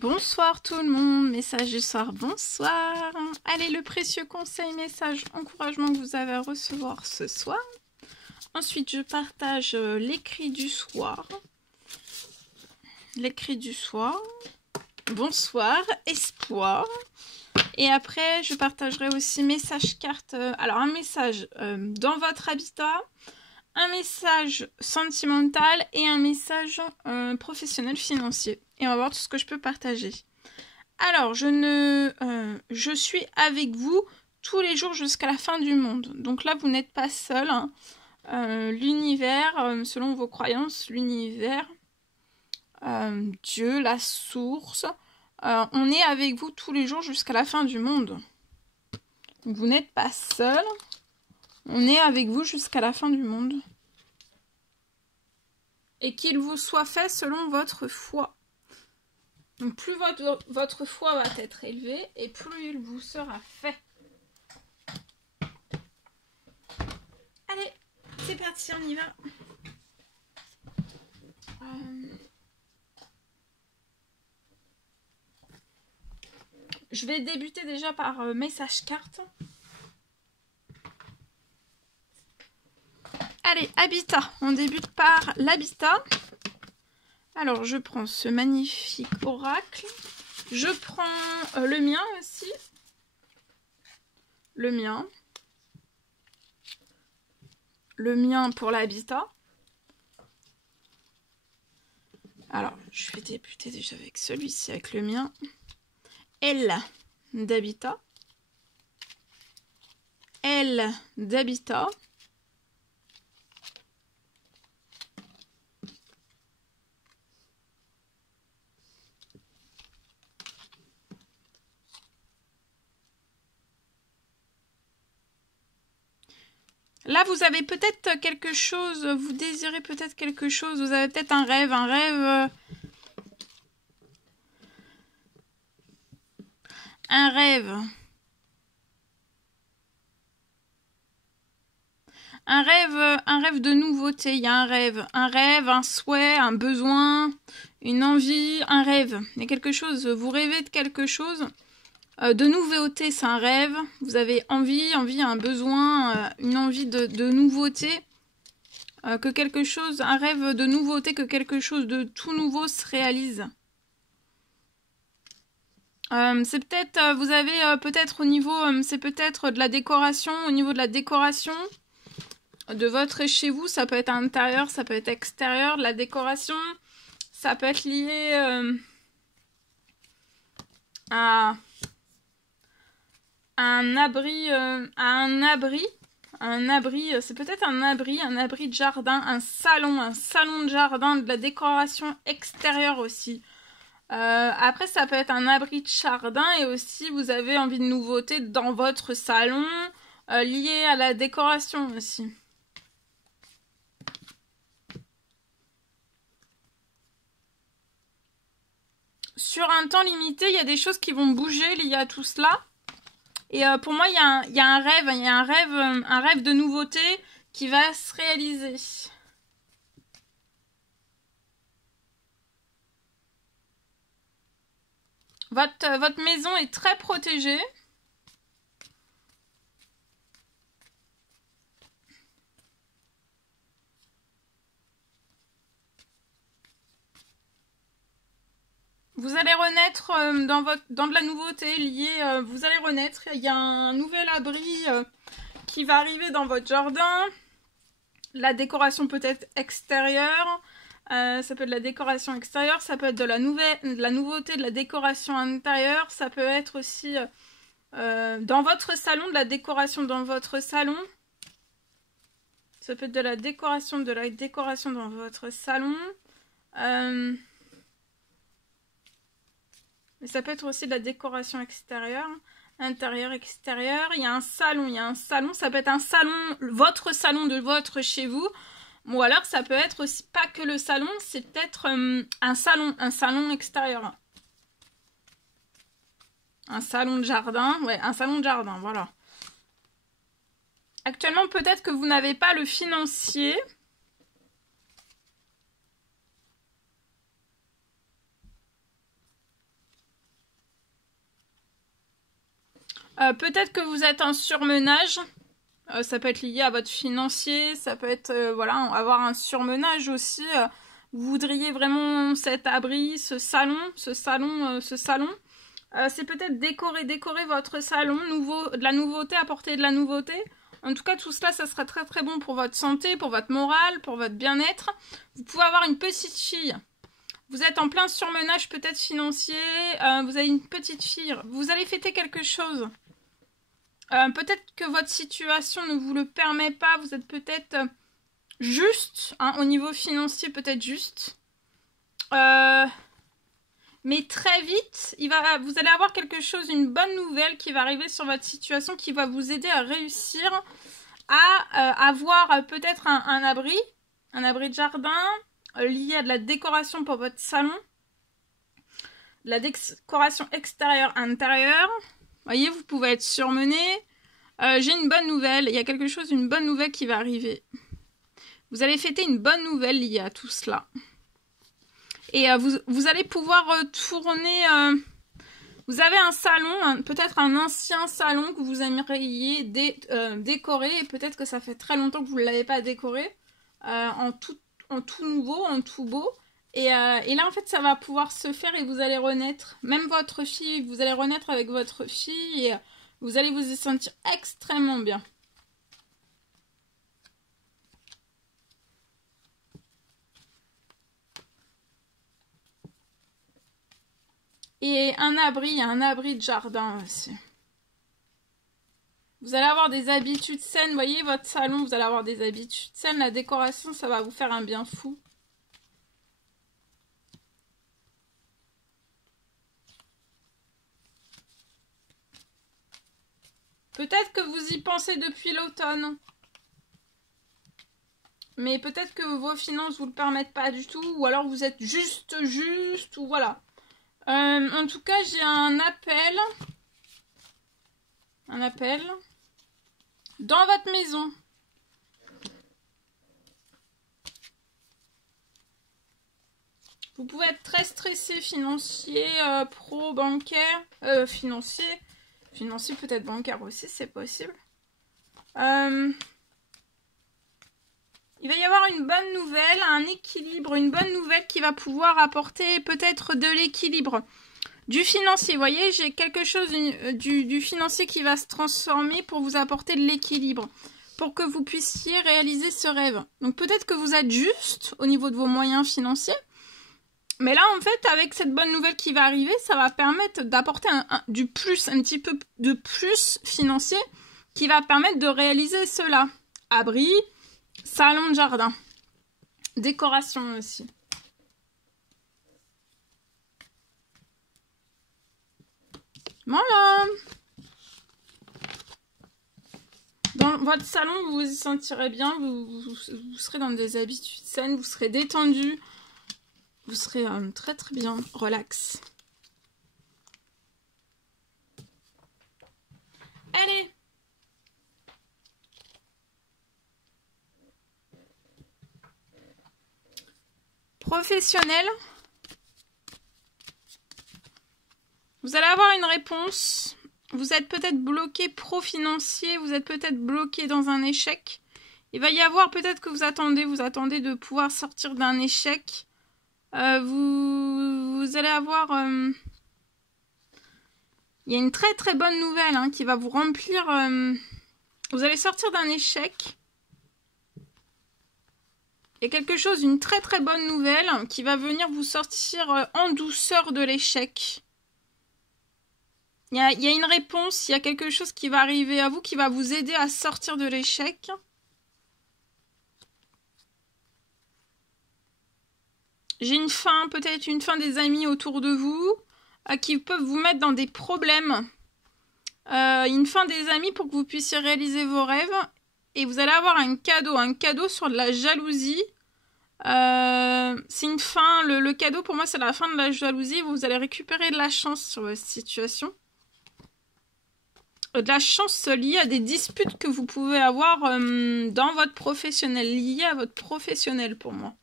Bonsoir tout le monde, message du soir, bonsoir. Allez, le précieux conseil, message, encouragement que vous avez à recevoir ce soir. Ensuite, je partage l'écrit du soir. L'écrit du soir. Bonsoir, espoir. Et après, je partagerai aussi message carte. Alors, un message dans votre habitat, un message sentimental et un message professionnel financier. Et on va voir tout ce que je peux partager. Alors, je suis avec vous tous les jours jusqu'à la fin du monde. Donc là, vous n'êtes pas seul. Hein. L'univers, selon vos croyances, l'univers, Dieu, la source, on est avec vous tous les jours jusqu'à la fin du monde. Donc, vous n'êtes pas seul. On est avec vous jusqu'à la fin du monde. Et qu'il vous soit fait selon votre foi. Donc plus votre foi va être élevée et plus il vous sera fait. Allez, c'est parti, on y va. Je vais débuter déjà par message carte. Allez, habitat. On débute par l'habitat. Alors, je prends ce magnifique oracle. Je prends le mien aussi. Le mien. Le mien pour l'habitat. Alors, je vais débuter déjà avec celui-ci, avec le mien. L d'habitat. L d'habitat. Là, vous avez peut-être quelque chose, vous désirez peut-être quelque chose, vous avez peut-être un rêve. Un rêve de nouveauté. Il y a un rêve, un souhait, un besoin, une envie, un rêve. Il y a quelque chose, vous rêvez de quelque chose. De nouveauté, c'est un rêve. Vous avez envie, un besoin, une envie de nouveauté. Que quelque chose, un rêve de nouveauté, que quelque chose de tout nouveau se réalise. C'est peut-être, vous avez peut-être au niveau, c'est peut-être de la décoration, au niveau de la décoration de votre chez vous, ça peut être à l'intérieur, ça peut être extérieur, de la décoration, ça peut être lié à un abri, c'est peut-être un abri de jardin, un salon de jardin, de la décoration extérieure aussi. Après, ça peut être un abri de jardin et aussi vous avez envie de nouveautés dans votre salon, lié à la décoration aussi. Sur un temps limité, il y a des choses qui vont bouger liées à tout cela. Et pour moi, il y a un rêve de nouveauté qui va se réaliser. Votre maison est très protégée. Vous allez renaître dans de la nouveauté liée. Vous allez renaître. Il y a un nouvel abri qui va arriver dans votre jardin. La décoration peut être extérieure. Ça peut être de la décoration extérieure. Ça peut être de la nouveauté, de la décoration intérieure. Ça peut être aussi dans votre salon, de la décoration dans votre salon. Ça peut être de la décoration dans votre salon. Mais ça peut être aussi de la décoration extérieure, intérieur, extérieur. Il y a un salon, ça peut être un salon, votre salon de votre chez vous. Ou alors ça peut être aussi pas que le salon, c'est peut-être un salon extérieur. Un salon de jardin, ouais, un salon de jardin, voilà. Actuellement, peut-être que vous n'avez pas le financier. Peut-être que vous êtes un surmenage. Ça peut être lié à votre financier. Ça peut être, voilà, avoir un surmenage aussi. Vous voudriez vraiment cet abri, ce salon. C'est peut-être décorer votre salon, de la nouveauté, apporter de la nouveauté. En tout cas, tout cela, ça serait très très bon pour votre santé, pour votre morale, pour votre bien-être. Vous pouvez avoir une petite fille. Vous êtes en plein surmenage peut-être financier. Vous avez une petite fille. Vous allez fêter quelque chose. Peut-être que votre situation ne vous le permet pas. Vous êtes peut-être juste, hein, au niveau financier, peut-être juste. Mais très vite, vous allez avoir quelque chose, une bonne nouvelle qui va arriver sur votre situation, qui va vous aider à réussir à avoir peut-être un abri de jardin lié à de la décoration pour votre salon, de la décoration extérieure-intérieure. Voyez, vous pouvez être surmené. J'ai une bonne nouvelle, il y a quelque chose, une bonne nouvelle qui va arriver. Vous allez fêter une bonne nouvelle liée à tout cela. Et vous allez pouvoir tourner... vous avez un salon, peut-être un ancien salon que vous aimeriez décorer. Et peut-être que ça fait très longtemps que vous ne l'avez pas décoré. En tout nouveau, en tout beau. Et là, en fait, ça va pouvoir se faire et vous allez renaître. Même votre fille, vous allez renaître avec votre fille. Et vous allez vous y sentir extrêmement bien. Et un abri de jardin aussi. Vous allez avoir des habitudes saines. Vous voyez, votre salon, vous allez avoir des habitudes saines. La décoration, ça va vous faire un bien fou. Peut-être que vous y pensez depuis l'automne. Mais peut-être que vos finances ne vous le permettent pas du tout. Ou alors vous êtes juste, ou voilà. En tout cas, j'ai un appel. Un appel. Dans votre maison. Vous pouvez être très stressé, financier, pro, bancaire, financier. Financier, peut-être bancaire aussi, c'est possible. Il va y avoir une bonne nouvelle, un équilibre, une bonne nouvelle qui va pouvoir apporter peut-être de l'équilibre. Du financier, vous voyez, j'ai quelque chose du financier qui va se transformer pour vous apporter de l'équilibre. Pour que vous puissiez réaliser ce rêve. Donc peut-être que vous êtes juste au niveau de vos moyens financiers. Mais là, en fait, avec cette bonne nouvelle qui va arriver, ça va permettre d'apporter du plus, un petit peu de plus financier qui va permettre de réaliser cela. Abri, salon de jardin. Décoration aussi. Voilà. Dans votre salon, vous vous y sentirez bien. Vous serez dans des habitudes saines. Vous serez détendu. Vous serez très très bien. Relax. Allez. Professionnel. Vous allez avoir une réponse. Vous êtes peut-être bloqué pro-financier. Vous êtes peut-être bloqué dans un échec. Il va y avoir peut-être que vous attendez de pouvoir sortir d'un échec. Vous allez avoir... il y a une très très bonne nouvelle hein, qui va vous remplir... vous allez sortir d'un échec. Il y a quelque chose, une très très bonne nouvelle qui va venir vous sortir en douceur de l'échec. Il y a une réponse, il y a quelque chose qui va arriver à vous qui va vous aider à sortir de l'échec. J'ai une fin, peut-être une fin des amis autour de vous qui peuvent vous mettre dans des problèmes. Une fin des amis pour que vous puissiez réaliser vos rêves. Et vous allez avoir un cadeau sur de la jalousie. C'est une fin, le cadeau pour moi c'est la fin de la jalousie. Vous allez récupérer de la chance sur votre situation. De la chance liée à des disputes que vous pouvez avoir dans votre professionnel, liées à votre professionnel pour moi.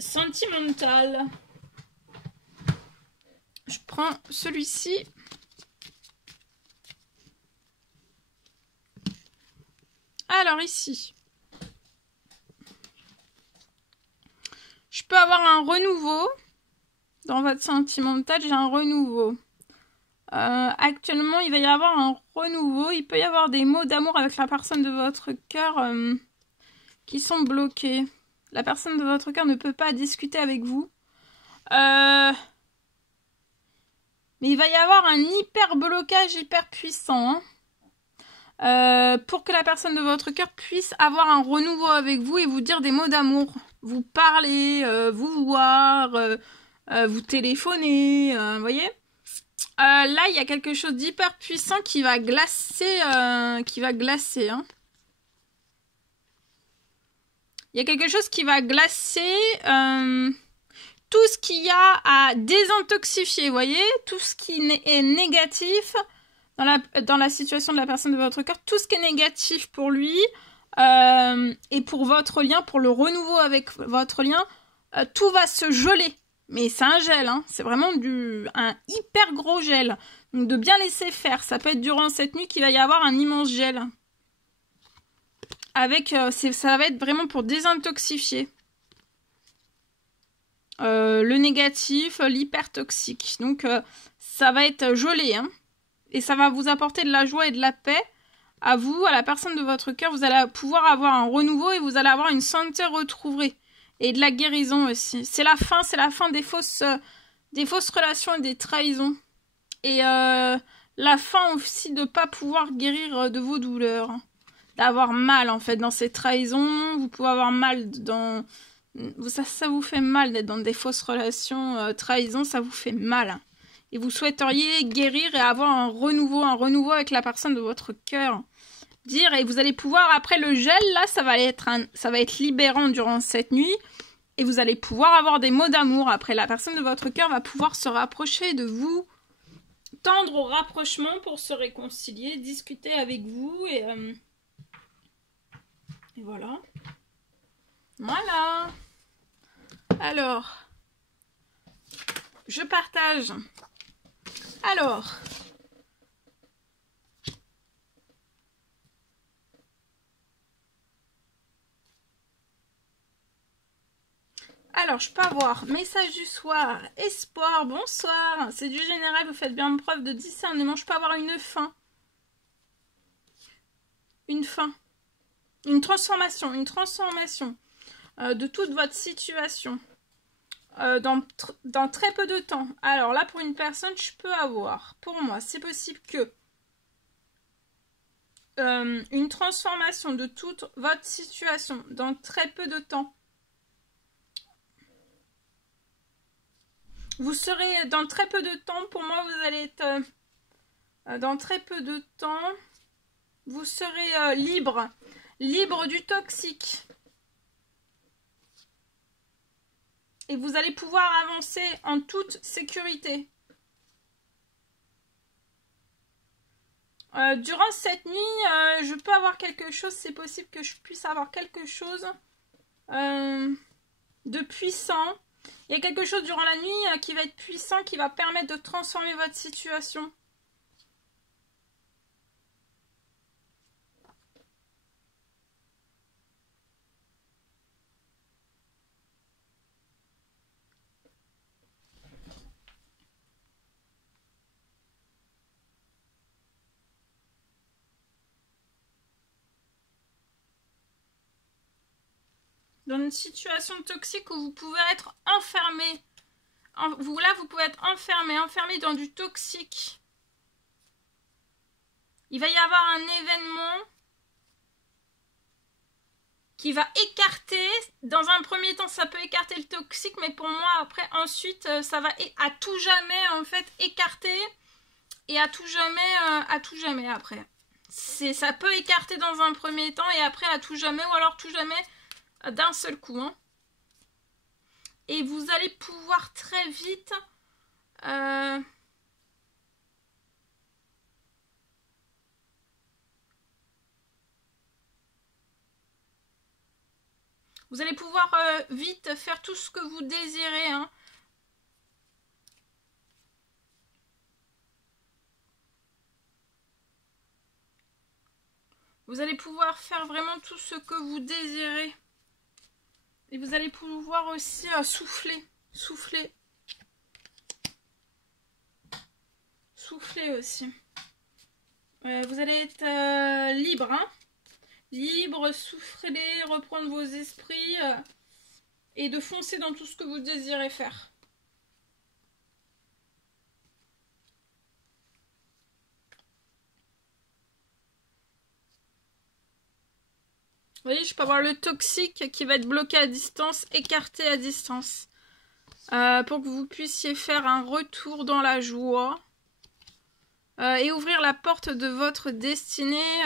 Sentimental. Je prends celui-ci. Alors ici, je peux avoir un renouveau. Dans votre sentimental, j'ai un renouveau. Actuellement, il va y avoir un renouveau. Il peut y avoir des mots d'amour avec la personne de votre cœur qui sont bloqués. La personne de votre cœur ne peut pas discuter avec vous. Mais il va y avoir un hyper blocage hyper puissant. Pour que la personne de votre cœur puisse avoir un renouveau avec vous et vous dire des mots d'amour. Vous parler, vous voir, vous téléphoner, vous voyez. Là, il y a quelque chose d'hyper puissant qui va glacer, hein. Il y a quelque chose qui va glacer tout ce qu'il y a à désintoxifier, vous voyez. Tout ce qui est négatif dans la situation de la personne de votre cœur, tout ce qui est négatif pour lui et pour votre lien, pour le renouveau avec votre lien, tout va se geler. Mais c'est un gel, hein. C'est vraiment un hyper gros gel. Donc de bien laisser faire. Ça peut être durant cette nuit qu'il va y avoir un immense gel. Avec, ça va être vraiment pour désintoxifier. Le négatif, l'hyper toxique. Donc ça va être gelé, hein. Et ça va vous apporter de la joie et de la paix. À vous, à la personne de votre cœur, vous allez pouvoir avoir un renouveau et vous allez avoir une santé retrouvée. Et de la guérison aussi. C'est la fin des fausses relations et des trahisons. Et la fin aussi de ne pas pouvoir guérir de vos douleurs. D'avoir mal en fait dans ces trahisons. Vous pouvez avoir mal dans... Ça vous fait mal d'être dans des fausses relations, trahisons, ça vous fait mal. Et vous souhaiteriez guérir et avoir un renouveau avec la personne de votre cœur. Et vous allez pouvoir, après le gel, là, ça va être libérant durant cette nuit. Et vous allez pouvoir avoir des mots d'amour. Après, la personne de votre cœur va pouvoir se rapprocher de vous, tendre au rapprochement pour se réconcilier, discuter avec vous. Et voilà. Voilà. Alors, je partage. Alors, je peux avoir message du soir, espoir, bonsoir, c'est du général, vous faites bien preuve de discernement. Je peux avoir une fin, une transformation de toute votre situation dans très peu de temps. Alors là, pour une personne, je peux avoir, pour moi, c'est possible que une transformation de toute votre situation dans très peu de temps. Vous serez dans très peu de temps, pour moi, vous allez être dans très peu de temps, vous serez libre du toxique. Et vous allez pouvoir avancer en toute sécurité. Durant cette nuit, je peux avoir quelque chose, c'est possible que je puisse avoir quelque chose de puissant. Il y a quelque chose durant la nuit qui va être puissant, qui va permettre de transformer votre situation. Dans une situation toxique où vous pouvez être enfermé. Vous pouvez être enfermé dans du toxique. Il va y avoir un événement qui va écarter. Dans un premier temps, ça peut écarter le toxique, mais pour moi, après, ensuite, ça va à tout jamais, en fait, écarter. Et à tout jamais après. Ça peut écarter dans un premier temps et après à tout jamais, ou alors tout jamais d'un seul coup. Hein. Et vous allez pouvoir très vite vous allez pouvoir vite faire tout ce que vous désirez. Hein. Vous allez pouvoir faire vraiment tout ce que vous désirez. Et vous allez pouvoir aussi souffler. Souffler. Souffler aussi. Vous allez être libre. Hein, libre, souffler, reprendre vos esprits. Et de foncer dans tout ce que vous désirez faire. Vous voyez, je peux avoir le toxique qui va être bloqué à distance, écarté à distance. Pour que vous puissiez faire un retour dans la joie. Et ouvrir la porte de votre destinée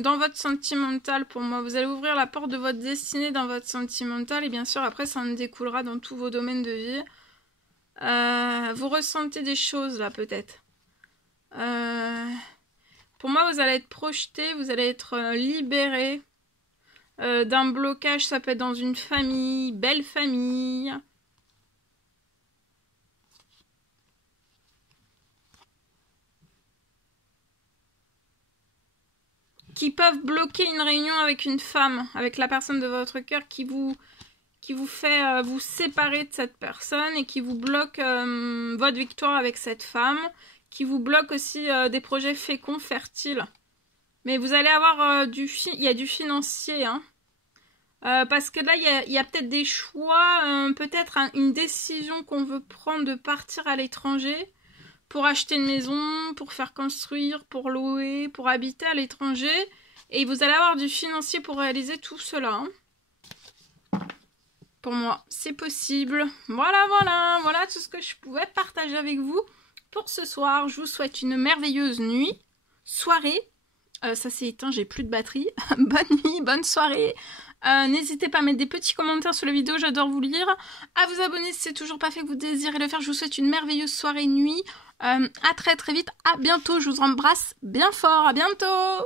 dans votre sentimental pour moi. Vous allez ouvrir la porte de votre destinée dans votre sentimental. Et bien sûr, après, ça en découlera dans tous vos domaines de vie. Vous ressentez des choses là, peut-être. Pour moi, vous allez être projeté, vous allez être libéré. D'un blocage, ça peut être dans une famille, belle famille. Qui peuvent bloquer une réunion avec une femme, avec la personne de votre cœur qui vous fait vous séparer de cette personne et qui vous bloque votre victoire avec cette femme, qui vous bloque aussi des projets féconds, fertiles. Mais vous allez avoir il y a du financier, hein. Parce que là, il y a peut-être des choix, peut-être une décision qu'on veut prendre de partir à l'étranger pour acheter une maison, pour faire construire, pour louer, pour habiter à l'étranger. Et vous allez avoir du financier pour réaliser tout cela. Hein. Pour moi, c'est possible. Voilà tout ce que je pouvais partager avec vous pour ce soir. Je vous souhaite une merveilleuse nuit, soirée. Ça s'est éteint, j'ai plus de batterie. Bonne nuit, bonne soirée. N'hésitez pas à mettre des petits commentaires sur la vidéo, j'adore vous lire. À vous abonner si c'est toujours pas fait, que vous désirez le faire. Je vous souhaite une merveilleuse soirée, nuit. À très vite, à bientôt. Je vous embrasse bien fort, à bientôt.